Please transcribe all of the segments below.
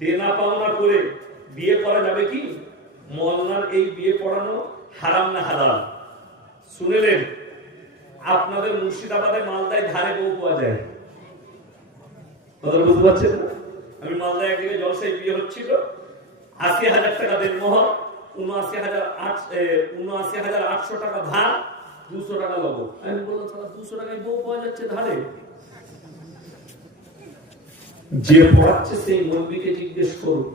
দেনা পাওনা করে বিয়ে করা যাবে কি? মওলানার এই বিয়ে পড়ানো হারাম না হালাল? শুনেলেন? আপনাদের মুর্শিদাবাদে মালদায় ধারে বউ পাওয়া যায়, কথা বুঝতে পারছেন? আমি মালদায় এক জায়গায় জলসায় বিয়ে হচ্ছিল, ৮০,০০০ টাকা দেনমোহর, ৭৯,৮০০ টাকা ধার, ২০০ টাকা নগদ। আমি বললাম, সালা ২০০ টাকায় বউ পাওয়া যাচ্ছে ধারে? যে পড়াচ্ছে সেই মৌলবীকে জিজ্ঞেস করুন।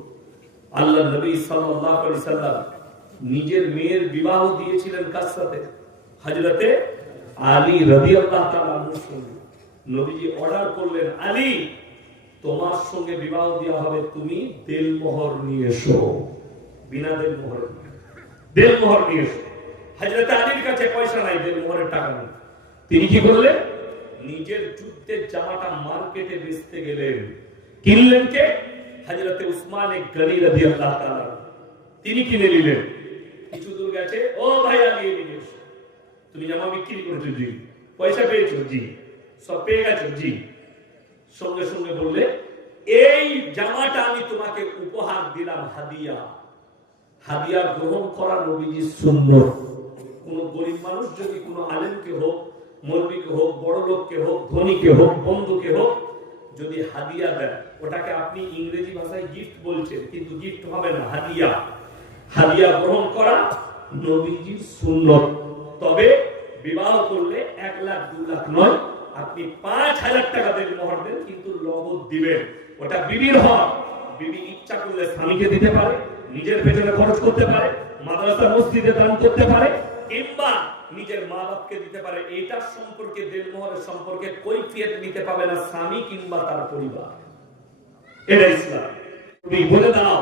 আল্লাহ নবী সাল্লাল্লাহু আলাইহি সাল্লাম নিজের মেয়ের বিবাহ দিয়েছিলেন কার সাথে? হযরতে আলী রাদিয়াল্লাহু তাআলা আনহুর সঙ্গে। নবীজি অর্ডার করলেন, আলী তোমার সঙ্গে বিবাহ দেওয়া হবে, তুমি দেলমোহর নিয়ে এসো। বিনা দেলমোহরে দেলমোহর নিয়ে এসো। হযরতে আলীর কাছে পয়সা নাই, দেলমোহরের টাকা নেই। তিনি কি করলেন? নিজের যুদ্ধের জামাটা মার্কেটে বেচতে গেলেন। কিনলেন কে? হযরতে উসমান গনি রাদিয়াল্লাহু তাআলা। তিনি কিনে নিলেন। কিছু দূর গেছে, ও ভাই আলী এদিকে এসো। তুমি জামা বিক্রি করেছো? জি। পয়সা পেয়েছো? জি। সব পেয়ে গেছো? জি। সঙ্গে সঙ্গে বললে, এই জামাটা আমি তোমাকে উপহার দিলাম, হাদিয়া। হাদিয়া গ্রহণ করা নবীজির সুন্নাত। কোন গরিব মানুষ যদি কোন আলেমকে হোক, মৌলবীকে হোক, বড় লোককে হোক, ধনীকে হোক, বন্ধুকে হোক, যদি হাদিয়া দেন, ওটাকে আপনি ইংরেজি ভাষায় গিফট বলছেন, কিন্তু গিফট হবে না, হাদিয়া। হাদিয়া গ্রহণ করা নবীজির সুন্নাত। তবে বিবাহ করলে ১ লাখ ২ লাখ নয়, আপনি ৫,০০০ টাকা দেন, মোহর দেন, কিন্তু নগদ দিবেন। ওটা বিবির হক। বিবি ইচ্ছা করলে স্বামীকে দিতে পারে, নিজের পেছনে খরচ করতে পারে, মাদ্রাসা মসজিদে দান করতে পারে, কিংবা নিজের মা বাপকে দিতে পারে। এইটার সম্পর্কে, দেলমোহরের সম্পর্কে কৈফিয়ত নিতে পাবে না স্বামী কিংবা তার পরিবার। এটা ইসলাম। তুমি বলে দাও,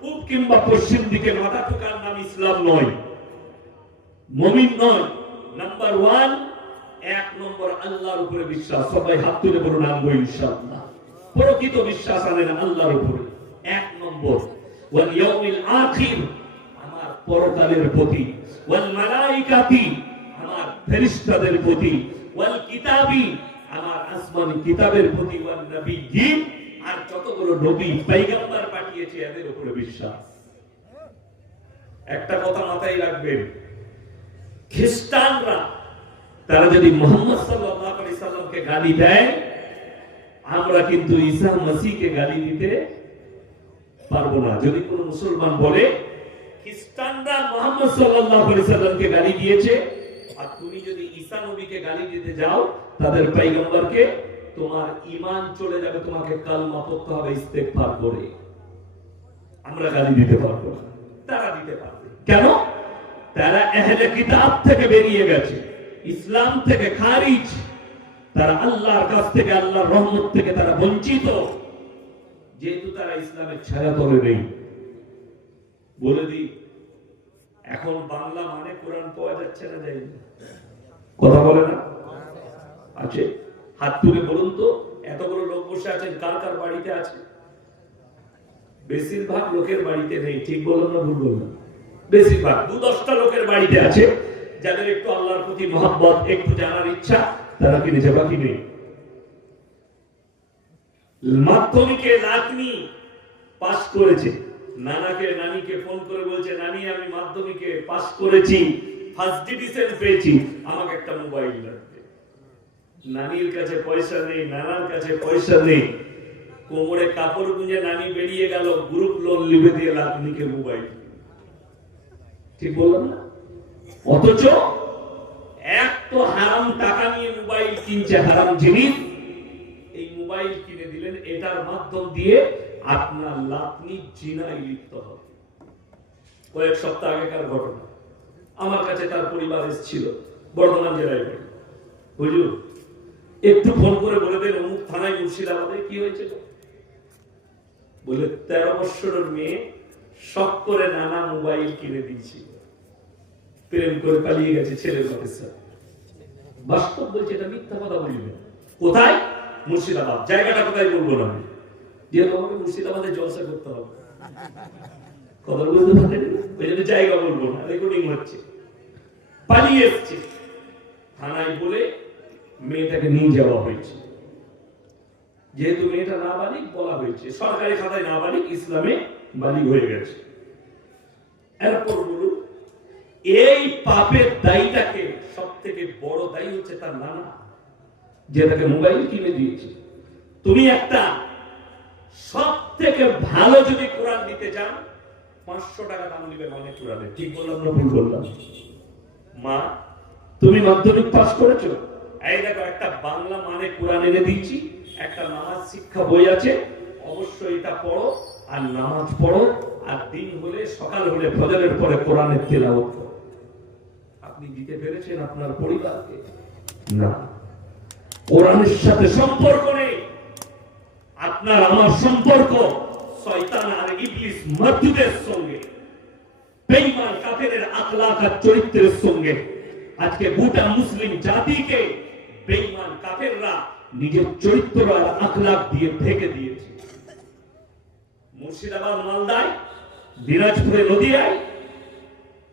পূব কিংবা পশ্চিম দিকে মাথা ঠোকার নাম ইসলাম নয়, মুমিন নয়। নাম্বার 1, ১ নম্বর আল্লাহর উপরে বিশ্বাস। সবাই হাত তুলে বলুন, আনবো ইনশাআল্লাহ। প্রকৃত বিশ্বাস আনেন আল্লাহর উপরে। ১ নম্বর, ওয়াল ইয়াউমিল আখির, আমার পরকালের প্রতি, ওয়াল মালাইকাতি, আমার ফেরেশতাদের প্রতি, ওয়াল কিতাবি, আমার আসমানি কিতাবের প্রতি, ওয়াল নবিয়্যিন, আর যতগুলো নবী পয়গম্বর পাঠিয়েছে এদের উপরে বিশ্বাস। একটা কথা মাথায় রাখবেন, খ্রিস্টানরা তারা যদি মুহাম্মদ সাল্লাল্লাহু আলাইহি সাল্লামকে গালি দেয়, আমরা কিন্তু ঈসা মসিহকে গালি দিতে পারবো না। যদি কোনো মুসলমান বলে খ্রিস্টানরা মুহাম্মদ সাল্লাল্লাহু আলাইহি সাল্লামকে গালি দিয়েছে, আর তুমি যদি ঈসা নবীকে গালি দিতে যাও, তাদের পয়গম্বরকে, তোমার ঈমান চলে যাবে, তোমাকে কালমা পড়তে হবে ইস্তেগফার করে। আমরা গালি দিতে পারবো না, তারা দিতে পারবে। কেন? তারা আহলে কিতাব থেকে বেরিয়ে গেছে, ইসলাম থেকে খারিজ, তারা আল্লাহর কাছ থেকে, আল্লাহর রহমত থেকে তারা বঞ্চিত, যেহেতু তারা ইসলামের ছায়া তলে নেই। বলে দিই, এখন বাংলা মানে কোরআন পাওয়া যাচ্ছে না, যাই কথা বলে না? আছে? হাত তুলে বলুন তো, এতগুলো লোক বসে আছেন, কার কার বাড়িতে আছে? বেশিরভাগ লোকের বাড়িতে নেই। ঠিক বললাম না ভুল বললাম? বেশিরভাগ ২-১০টা লোকের বাড়িতে আছে, যাদের একটু আল্লাহর প্রতি মহব্বত, একটু জানার ইচ্ছা, তারা কিনেছে, বাকি নেই। মাধ্যমিকে নাতনি পাস করেছে, নানাকে নানিকে ফোন করে বলছে, নানি আমি মাধ্যমিকে পাস করেছি, ফার্স্ট ডিভিশন পেয়েছি, আমাকে একটা মোবাইল লাগবে। নানির কাছে পয়সা নেই, নানার কাছে পয়সা নেই, কোমরে কাপড় গুঁজে নানি বেরিয়ে গেল, গ্রুপ লোন লিখে দিয়ে নাতনিকে মোবাইল। ঠিক বললাম না? অথচ এক তো হারাম টাকা নিয়ে মোবাইল কিনছে, হারাম জিনিস, এই মোবাইল কিনে দিলেন, এটার মাধ্যম দিয়ে আপনার নাতনি জিনায় লিপ্ত হবে। কয়েক সপ্তাহ আগেকার ঘটনা, আমার কাছে তার পরিবার এসেছিল, বর্ধমান জেলায় বাড়ি। হুজুর একটু ফোন করে বলে দেন অমুক থানায় মুর্শিদাবাদে কি হয়েছে। বলে 13 বছরের মেয়ে শখ করে নানা মোবাইল কিনে দিয়েছিল, প্রেম করে পালিয়ে গেছে ছেলের বাপের সাথে। বাস্তব বলছে, এটা মিথ্যা কথা বলবে। কোথায়? মুর্শিদাবাদ। জায়গাটা কোথায় বলবো না, যে আমাকে মুর্শিদাবাদে জলসা করতে হবে, কথা বলতে পারেন, ওই জন্য জায়গা বলবো না, রেকর্ডিং হচ্ছে। পালিয়ে এসছে, থানায় বলে মেয়েটাকে নিয়ে যাওয়া হয়েছে। যেহেতু মেয়েটা নাবালিগ বলা হয়েছে, সরকারি খাতায় নাবালিগ, ইসলামে বালিগ হয়ে গেছে। এরপর বলুন, এই পাপের দায়ীটাকে সব থেকে বড় দায়ী হচ্ছে তার নানা, যে তাকে মোবাইল কিনে দিয়েছে। তুমি একটা সব থেকে ভালো যদি কোরআন দিতে চান, 500 টাকা দাম নেবেন অনেক কোরআনে। ঠিক বললাম না ভুল বললাম? মা, তুমি মাধ্যমিক পাস করেছো, এই দেখো একটা বাংলা মানে কোরআন এনে দিচ্ছি, একটা নামাজ শিক্ষা বই আছে, অবশ্যই এটা পড়ো আর নামাজ পড়ো, আর দিন হলে সকাল হলে ফজরের পরে কোরআনের তেলাওয়াত করো। আপনি দিতে পেরেছেন আপনার পরিবারকে? না। কোরআনের সাথে সম্পর্ক নেই। আপনার আমার সম্পর্ক শয়তান আর ইবলিস মারদুদের সঙ্গে, বেঈমান কাফেরের আখলাক আর চরিত্রের সঙ্গে। আজকে গোটা মুসলিম জাতিকে বেঈমান কাফেররা নিজের চরিত্র আর আখলাক দিয়ে ঢেকে দিয়েছে। মুর্শিদাবাদ, মালদায়, দিনাজপুরে, নদিয়ায়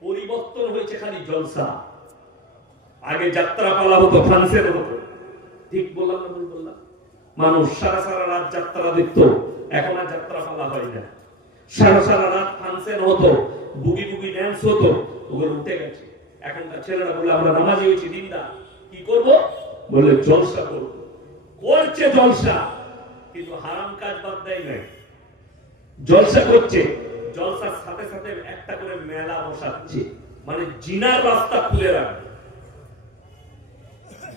পরিবর্তন হয়েছে খালি জলসা। আগে যাত্রা পালা হতো, ফাংশন হতো। ঠিক বললাম না ভুল বললাম? মানুষ সারা সারা রাত যাত্রা দেখতো, এখন আর যাত্রা পালা হয় না। সারা সারা রাত ফাংশন হতো, বুগি বুগি ড্যান্স হতো, ওগুলো উঠে গেছে। এখনকার ছেলেরা বলে আমরা নামাজি হয়েছি, দিনদার, কি করব? বলে জলসা করব। করছে জলসা, কিন্তু হারাম কাজ বাদ দেয় নাই। জলসা করছে, জলসার সাথে সাথে একটা করে মেলা বসাচ্ছে, মানে জিনার রাস্তা খুলে রাখবে।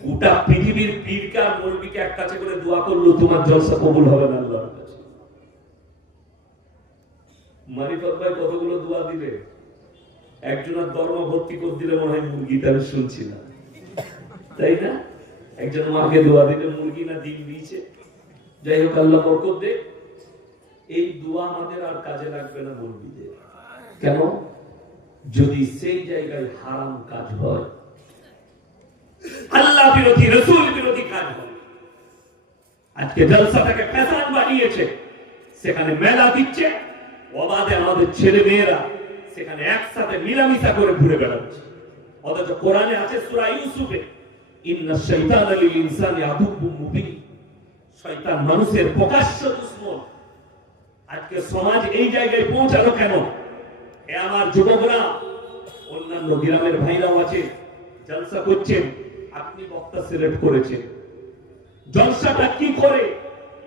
গোটা পৃথিবীর পীরকে আর মৌলবীকে এক কাছে করে দোয়া করলো, তোমার জলসা কবুল হবে না আল্লাহর কাছে। মারিফত ভাই কতগুলো দোয়া দিলে, একজনের দরমা ভর্তি করে দিলে মনে হয় মুরগিটা আমি শুনছি না, তাই না? একজন মাকে দোয়া দিলে মুরগি না ডিম দিয়েছে। যাই হোক, আল্লাহ বরকত দে। এই দোয়া আমাদের আর কাজে লাগবে না মুরগিদের। কেন? যদি সেই জায়গায় হারাম কাজ হয়, আল্লাহ বিরোধী, রাসূল বিরোধী কাজ হয়। আজকে জলসাটাকে ফ্যাশন বানিয়েছে, সেখানে মেলা দিচ্ছে, অবাধে আমাদের ছেলে মেয়েরা সেখানে একসাথে মিলামিশা করে ঘুরে বেড়াচ্ছে। অথচ কোরআনে আছে সূরা ইউসুফে, ইন্নাশ শাইতানা লিল ইনসানি আদুউম মুবিন, শয়তান মানুষের প্রকাশ্য দুশমন। আজকে সমাজ এই জায়গায় পৌঁছালো কেন? এ আমার যুবকরা, অন্যান্য গ্রামের ভাইরাও আছে, জলসা করছেন, আপনি বক্তা সিলেক্ট করেছেন। জলসাটা কি করে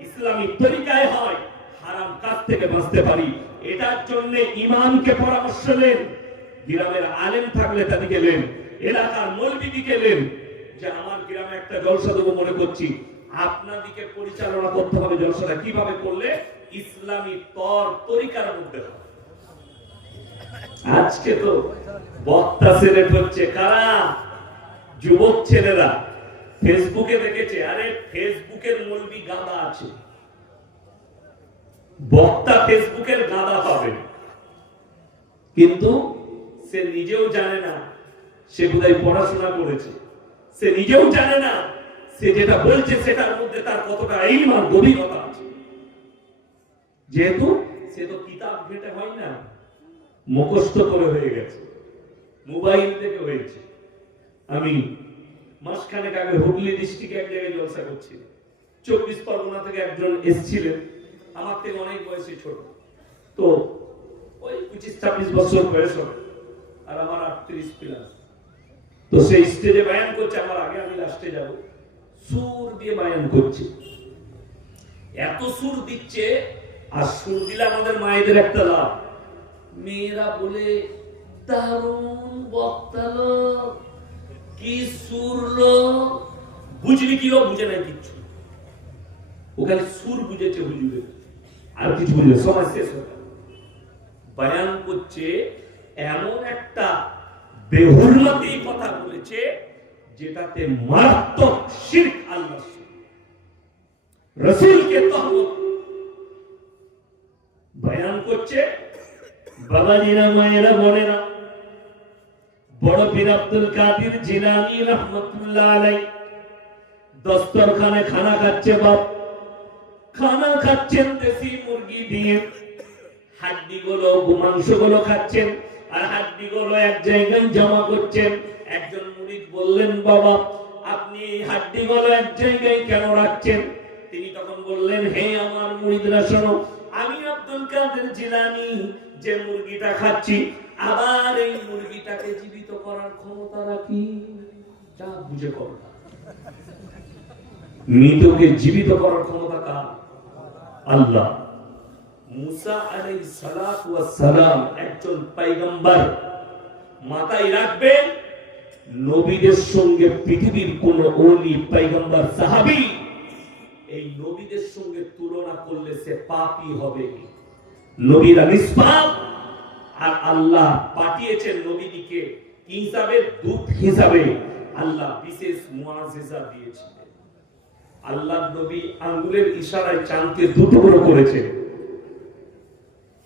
ইসলামী তরিকায় হয়, হারাম কাজ থেকে বাঁচতে পারি, এটার জন্য ইমামকে পরামর্শ দেন, গ্রামের আলেম থাকলে তাদেরকে দেন, এলাকার মৌলবীদিকে দেন, যে আমার গ্রামে একটা জলসা দেবো মনে করছি, আপনাদিকে পরিচালনা করতে হবে। জলসাটা কিভাবে করলে ইসলামী তর তরিকার মধ্যে হবে। আজকে তো বক্তা সিলেক্ট হচ্ছে কারা? যুবক ছেলেরা। ফেসবুকে দেখেছে, আরে ফেসবুকের মৌলবী গাদা আছে, বক্তা ফেসবুকের গাদা পাবে, কিন্তু সে নিজেও জানে না সে বোধহয় পড়াশোনা করেছে, সে নিজেও জানে না সে যেটা বলছে সেটার মধ্যে তার কতটা ইলম আর গভীরতা আছে। যেহেতু সে তো কিতাব ঘেটে হয় না, মুখস্থ করে হয়ে গেছে, মোবাইল থেকে হয়েছে। আমি মাসখানেক আগে হুগলি ডিস্ট্রিক্টে এক জায়গায় জলসা করছি, 24 পরগনা থেকে একজন এসেছিলেন, আমার থেকে অনেক বয়সে ছোট, তো ওই 25-26 বছর বয়স হবে, আর আমার 38 প্লাস। তো সেই স্টেজে বায়ান করছে, আমার আগে, আমি লাস্টে যাব, সুর দিয়ে বায়ান করছে, এত সুর দিচ্ছে। আর সুর দিলে আমাদের মায়েদের একটা লাভ, মেয়েরা বলে দারুণ বক্তালো, কি সুরলো, বুঝলি কি? ও বুঝে নাই কিচ্ছু, ওখানে সুর বুঝেছে, বুঝবে আর কিছু বুঝবে, সময় শেষ হবে। বয়ান করছে, এমন একটা বেহুরমতি কথা বলেছে যেটাতে মারাত্মক শিরক, আল্লাহ রাসূলকে তহমত। বয়ান করছে, বাবাজিরা, মায়েরা, বোনেরা, বড় পীর আব্দুল কাদের জিলানী রাহমাতুল্লাহ আলাইহি দস্তরখানে খানা খাচ্ছে। বাপ খানা খাচ্ছেন দেশি মুরগি দিয়ে, হাড্ডিগুলো, মাংসগুলো খাচ্ছেন, আর হাড্ডিগুলো এক জায়গায় জমা করছেন। একজন মুরিদ বললেন, বাবা আপনি এই হাড্ডিগুলো এক জায়গায় কেন রাখছেন? তিনি তখন বললেন, হে আমার মুরিদরা শোনো, আমি আব্দুল কাদের জিলানী যে মুরগিটা খাচ্ছি, আবার এই মুরগিটাকে জীবিত করার ক্ষমতা রাখি। যা বুঝে করো, মৃতকে জীবিত করার ক্ষমতা কার? আল্লাহ। মুসা আলাইহিস সালাতু ওয়াস সালাম একজন পয়গম্বর। মাথায় রাখবেন, নবীদের সঙ্গে পৃথিবীর কোন ওলি, পয়গম্বর, সাহাবী এই নবীদের সঙ্গে তুলনা করলে সে পাপী হবে। নবীরা নিষ্পাপ, আর আল্লাহ পাঠিয়েছেন নবীদিকে কি হিসাবে? দূত হিসাবে। আল্লাহ বিশেষ মুআজিজা দিয়েছিলেন। আল্লাহর নবী আঙ্গুলের ইশারায় চাঁদকে দুটুকরো করেছেন।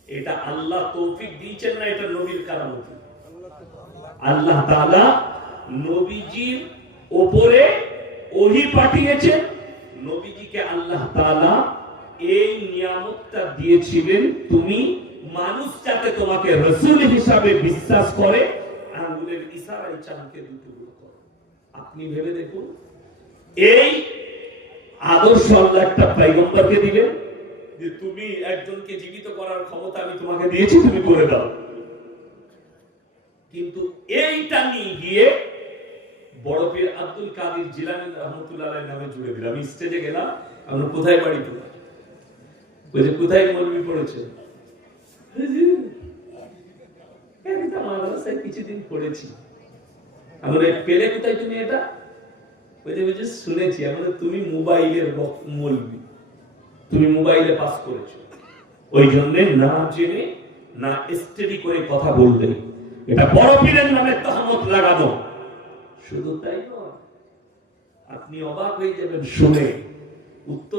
এটা আল্লাহ তৌফিক দিয়েছেন না, এটা নবীর কারামত। আল্লাহ তাআলা নবীজির উপরে ওহী পাঠিয়েছেন। নবীজিকে আল্লাহ তাআলা এই নিয়ামতটা দিয়েছিলেন, তুমি মানুষ যাতে তোমাকে রাসূল হিসাবে বিশ্বাস করে, আঙ্গুলের ইশারায় চাঁদকে দুটুকরো করো। আপনি ভেবে দেখুন, এই আদর্শ আল্লাহ একটা পয়গম্বরকে দিলেন যে তুমি একজনকে জীবিত করার ক্ষমতা আমি তোমাকে দিয়েছি, তুমি করে দাও। কিন্তু এইটা নিয়ে গিয়ে বড় পীর আব্দুল কাদের জিলানী রাহমাতুল্লাহ আলাইহির নামে জুড়ে দিলাম। আমি স্টেজে গেলাম, আমরা কোথায় বাড়ি তোমার? বলে কোথায় মৌলবি পড়েছে? একটা মাদ্রাসায় কিছুদিন পড়েছি। আমরা পেলে কোথায় তুমি এটা? বুঝে শুনেছি। আমরা তুমি মোবাইলের মৌলবি, তুমি মোবাইলে পাস করেছো, ওই জন্য না জেনে না স্টাডি করে কথা বললে এটা বড় পীরের নামে তহমত লাগানো। শুধু তাই নয়, আপনি অবাক হয়ে যাবেন শুনে। উত্তর